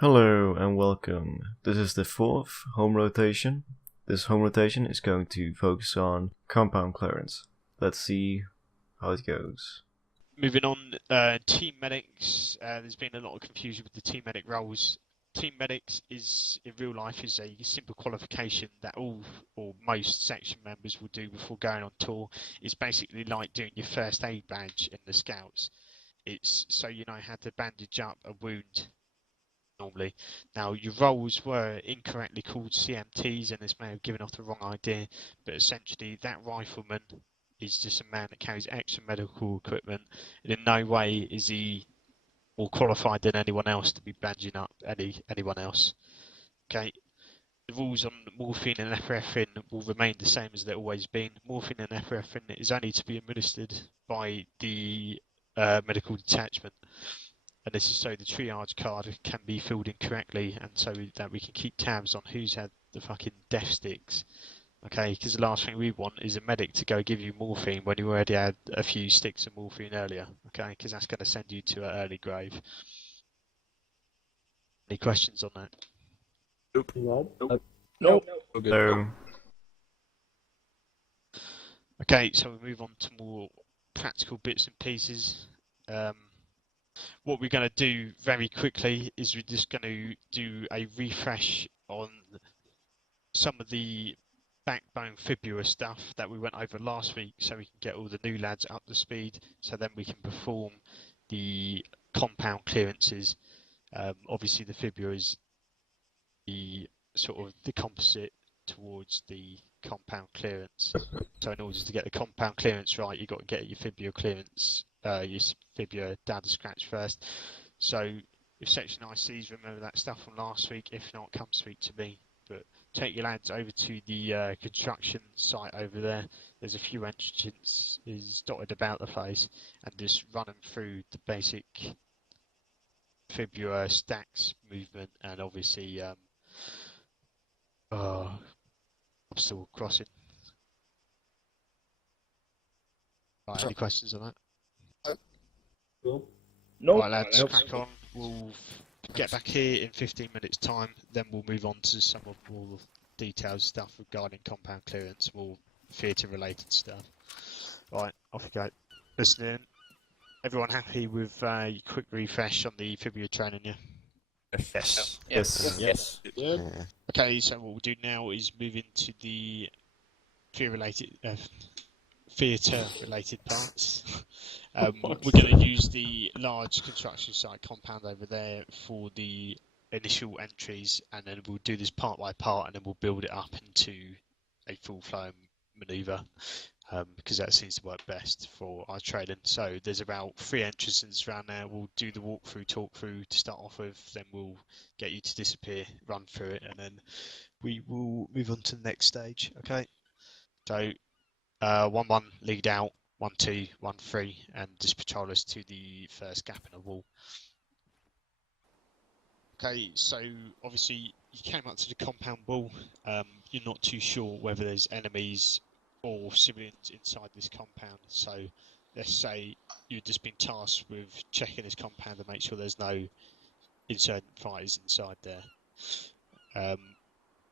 Hello and welcome. This is the fourth home rotation. This home rotation is going to focus on compound clearance. Let's see how it goes. Moving on, team medics. There's been a lot of confusion with the team medic roles. Team medics is, in real life, is a simple qualification that all or most section members will do before going on tour. It's basically like doing your first aid badge in the scouts. It's so you know how to bandage up a wound normally. Now, your roles were incorrectly called CMTs, and this may have given off the wrong idea, but essentially that rifleman is just a man that carries extra medical equipment, and in no way is he more qualified than anyone else to be bandaging up anyone else. Okay. The rules on morphine and epinephrine will remain the same as they've always been. Morphine and epinephrine is only to be administered by the medical detachment. And this is so the triage card can be filled in correctly, and so that we can keep tabs on who's had the fucking death sticks. Okay, because the last thing we want is a medic to go give you morphine when you already had a few sticks of morphine earlier. Okay, because that's going to send you to an early grave. Any questions on that? Nope. Okay, so we move on to more practical bits and pieces. What we're going to do very quickly is we're just going to do a refresh on some of the backbone fibula stuff that we went over last week, so we can get all the new lads up to speed, so then we can perform the compound clearances. Obviously the fibula is the sort of the composite towards the compound clearance. So in order to get the compound clearance right, you've got to get your fibula clearance, your fibula down to scratch first. So if section ICs remember that stuff from last week, if not, come speak to me. But take your lads over to the construction site over there. There's a few entrances dotted about the place, and just run them through the basic fibula stacks movement, and obviously obstacle crossing. Right, any questions on that? Nope. Right, lads, crack on. We'll get back here in 15 minutes time, then we'll move on to some of more detailed stuff regarding compound clearance, more theatre related stuff. Right, off we go. Listening. Everyone happy with your quick refresh on the fibula training, yeah? Yes. Okay, so what we'll do now is move into the theatre-related parts. We're going to use the large construction site compound over there for the initial entries, and then we'll do this part by part, and then we'll build it up into a full-flown manoeuvre, because that seems to work best for our training. So there's about 3 entrances around there. We'll do the walkthrough, talk through to start off with, then we'll get you to disappear, run through it, and then we will move on to the next stage. Okay, so 1-1 lead out, 1-2, 1-3, and just patrol us to the first gap in the wall. Okay, so obviously you came up to the compound wall. You're not too sure whether there's enemies or civilians inside this compound. So let's say you've just been tasked with checking this compound to make sure there's no insurgent fighters inside there.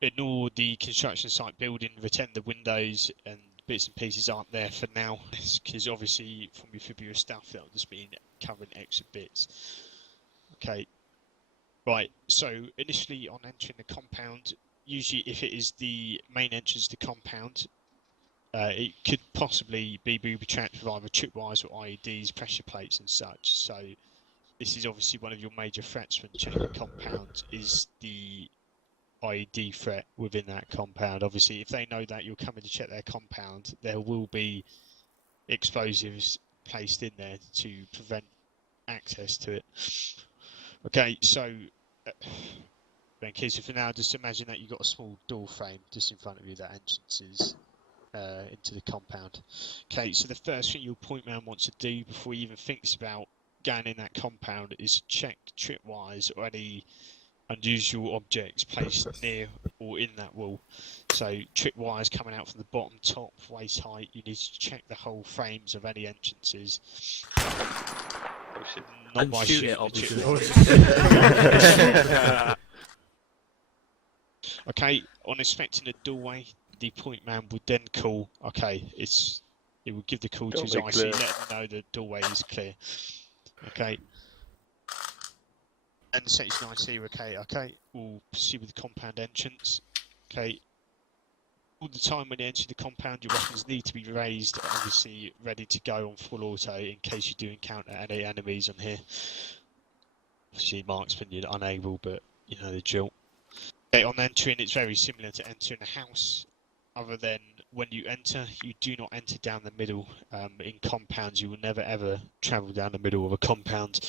Ignore the construction site building, return the windows and bits and pieces aren't there for now, because obviously from your fibula stuff that'll just be covering extra bits. Okay, right, so initially on entering the compound, usually if it is the main entrance to the compound, it could possibly be booby-trapped with either tripwires or IEDs, pressure plates and such. So this is obviously one of your major threats when checking the compound, is the IED threat within that compound. Obviously, if they know that you're coming to check their compound, there will be explosives placed in there to prevent access to it. Okay, so in case for now, just imagine that you've got a small door frame just in front of you that entrances into the compound. Okay, so the first thing your point man wants to do before he even thinks about going in that compound is check tripwires or any unusual objects placed near or in that wall. So tripwires coming out from the bottom, top, waist height. You need to check the whole frames of any entrances. Not by shooting, obviously. Okay, on inspecting a doorway, the point man would then call. Okay, it will give the call to his Doorway IC, clear. letting him know the doorway is clear. Okay. And section IC, okay, we'll proceed with the compound entrance. Okay. All the time when you enter the compound, your weapons need to be raised, obviously ready to go on full auto in case you do encounter any enemies on here. Obviously, marksman, you're unable, but you know the drill. Okay, on entering, it's very similar to entering a house, other than when you enter, you do not enter down the middle. In compounds, you will never ever travel down the middle of a compound.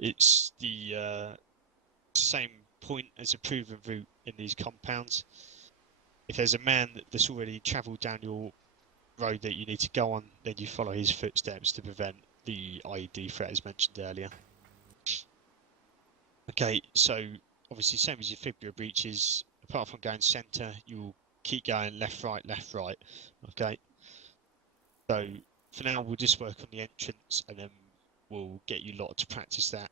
It's the same point as a proven route in these compounds. If there's a man that's already travelled down your road that you need to go on, then you follow his footsteps to prevent the IED threat as mentioned earlier. Okay, so obviously same as your fibula breaches, apart from going centre, you'll keep going left, right, okay? So for now we'll just work on the entrance and then we'll get you lot to practice that.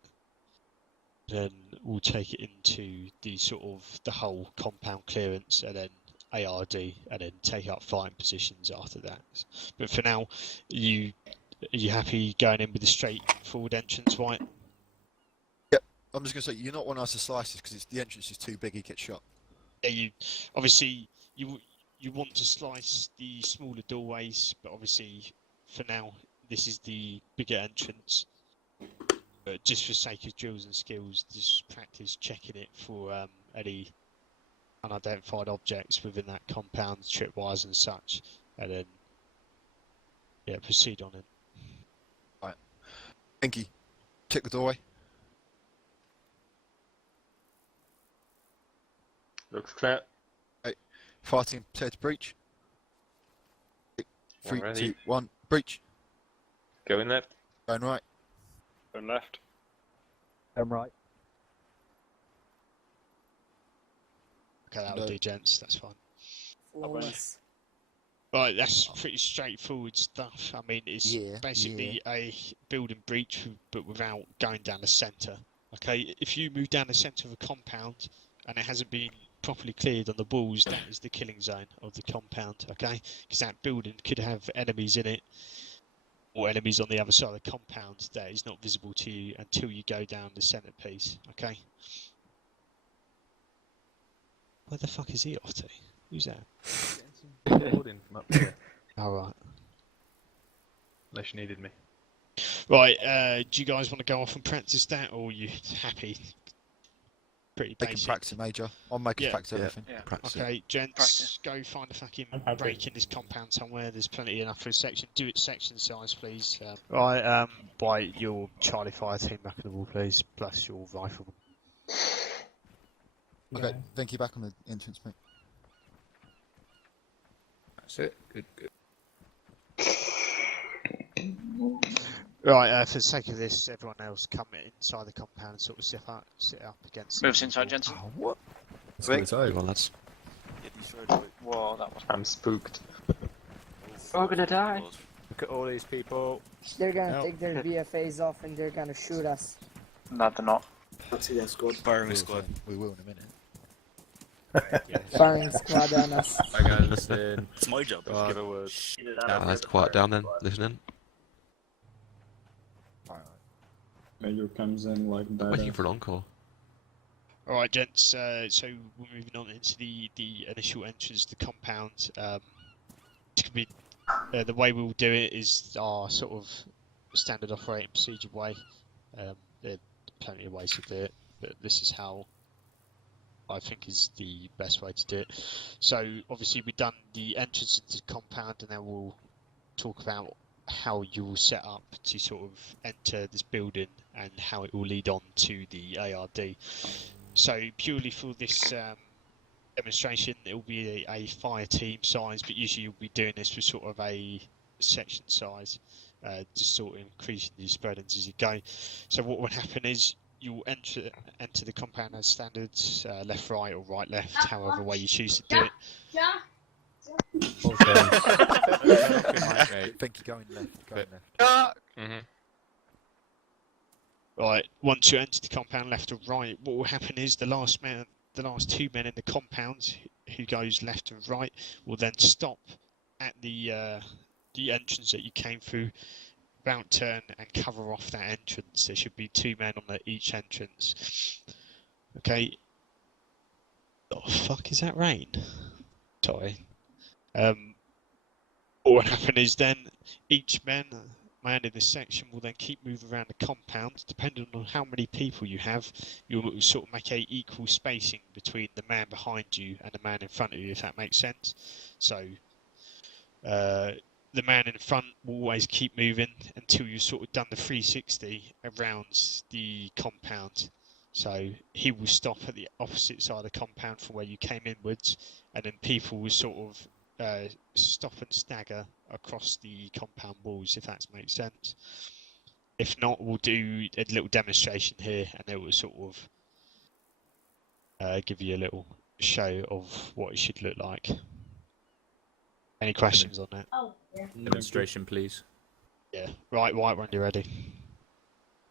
Then we'll take it into the sort of the whole compound clearance and then ARD and then take up fighting positions after that. But for now, are you happy going in with the straight forward entrance, right? Yep. I'm just going to say, you're not wanting us to slice this because the entrance is too big, he gets shot. Yeah, you obviously you want to slice the smaller doorways, but obviously for now this is the bigger entrance. But just for sake of drills and skills, just practice checking it for any unidentified objects within that compound, tripwires and such, and then yeah, proceed on it. Right. Inky, check the doorway. Looks clear. Right. Fire team, prepare to breach. 3, Already. 2, 1, breach. Going left. Going right. Going left. I'm right. Okay, that will do, gents. That's fine. Flawless. Right, that's pretty straightforward stuff. I mean, it's basically a building breach, but without going down the centre. Okay, if you move down the centre of a compound and it hasn't been properly cleared on the walls, that is the killing zone of the compound. Okay, because that building could have enemies in it, or enemies on the other side of the compound that is not visible to you until you go down the centre piece. Okay. Where the fuck is he off to? Who's that? Recording from up here. Alright. Unless you needed me. Right, do you guys want to go off and practice that, or are you happy? Pretty They can basic. practice, Major. I'll make us Yeah. practice everything. Yeah. Practice it. Okay, gents, Practice. go find a fucking I'm happy. break in this compound somewhere. There's plenty enough for a section. Do it section size, please. Right, White, your Charlie Fire team back in the wall, please, plus your rifle. Okay, thank you, back on the entrance, mate. That's it. Good, good. Right, for the sake of this, everyone else come inside the compound and sort of sit up against. Moves inside, Jensen. Oh, what? Let's Wait. get this over, lads. Whoa, that was. I'm spooked. We're gonna die. Look at all these people. They're gonna No. take their VFAs off and they're gonna shoot us. No, they're not. That's their squad. Firing squad. We will in a minute. Firing squad on us. Hi guys, listen. It's my job. Right. Give a word. Let's quiet down then, listening. Major comes in like that. Waiting for an encore. Alright, gents, so we're moving on into the initial entrance to the compound. It's gonna be, the way we'll do it is our sort of standard operating procedure way. There are plenty of ways to do it, but this is how I think is the best way to do it. So obviously we've done the entrance into the compound, and then we'll talk about how you will set up to sort of enter this building and how it will lead on to the ARD. So purely for this demonstration, it will be a fire team size, but usually you'll be doing this for sort of a section size, just sort of increasing the spreadings as you go. So what will happen is you'll enter the compound as standard, left, right, or right, left, however way you choose to do it. Think you're going left. Going left. Right, once you enter the compound, left or right, what will happen is the last two men in the compound who goes left and right will then stop at the entrance that you came through, about turn and cover off that entrance. There should be 2 men on each entrance. Okay. Oh fuck! Is that rain? Sorry. What will happen is then each man in this section will then keep moving around the compound. Depending on how many people you have, you'll sort of make a equal spacing between the man behind you and the man in front of you, if that makes sense. So the man in front will always keep moving until you've sort of done the 360 around the compound. So he will stop at the opposite side of the compound from where you came inwards, and then people will sort of stop and stagger across the compound walls, if that makes sense. If not, we'll do a little demonstration here, and it will sort of give you a little show of what it should look like. Any questions on that? Demonstration, please. Yeah. Right, when you're ready.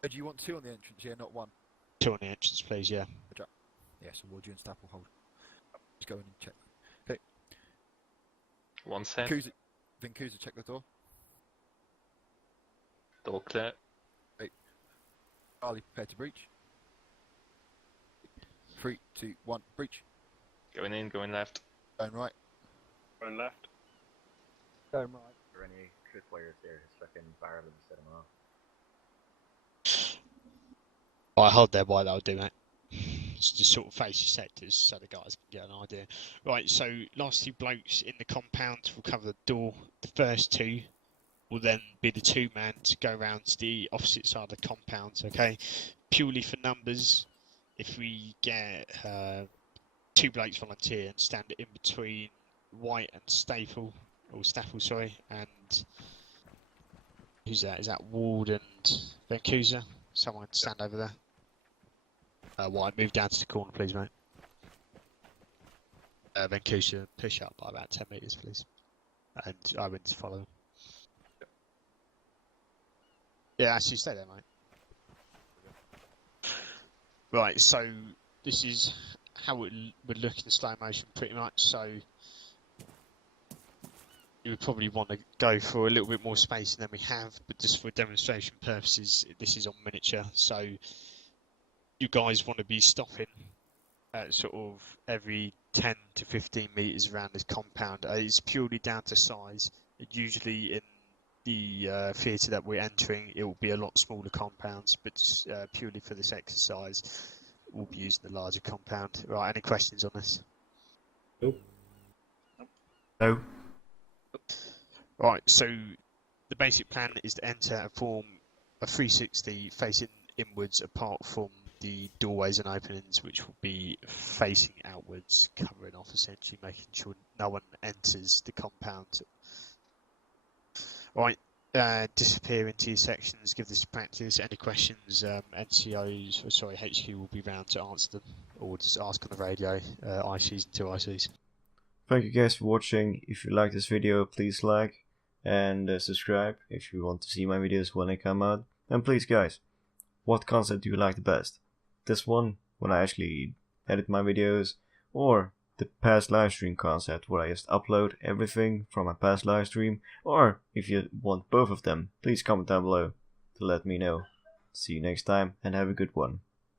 Do you want 2 on the entrance? Yeah, not 1. 2 on the entrance, please, yeah. Yeah, so Wardu and Stapp will hold. Let's go in and check. Okay. 1 set. Vincusa, check the door. Door clear. Charlie, prepare to breach. 3, 2, 1, breach. Going in, going left. Going right. Going left. Going right. Are there any truth warriors there? Just fucking barrel and set them off. Right, hold there while I'll do that. Just sort of face your sectors so the guys can get an idea. Right, so last 2 blokes in the compound will cover the door. The first 2 will then be the 2 men to go around to the opposite side of the compound, okay? Purely for numbers, if we get 2 blokes volunteer and stand in between White and Staple, and who's that? Is that Ward and Vincusa? Someone stand over there. White, move down to the corner, please, mate. Vincusa, push up by about 10 metres, please. And I went to follow. Yeah, actually, stay there, mate. Right, so this is how it would look in slow motion, pretty much. So you would probably want to go for a little bit more spacing than we have, but just for demonstration purposes, this is on miniature. So you guys want to be stopping at sort of every 10 to 15 metres around this compound. It's purely down to size. Usually in the theatre that we're entering, it will be a lot smaller compounds, but purely for this exercise, we'll be using the larger compound. Right, any questions on this? No. Right, so the basic plan is to enter and form a 360 facing inwards apart from the doorways and openings, which will be facing outwards, covering off essentially, making sure no one enters the compound. Right, disappear into your sections, give this a practice. Any questions, HQ will be round to answer them, or just ask on the radio, ICs and 2 ICs. Thank you guys for watching. If you like this video, please like and subscribe if you want to see my videos when they come out. And please guys, what concept do you like the best? This one, when I actually edit my videos, or the past livestream concept where I just upload everything from my past livestream, or if you want both of them, please comment down below to let me know. See you next time and have a good one.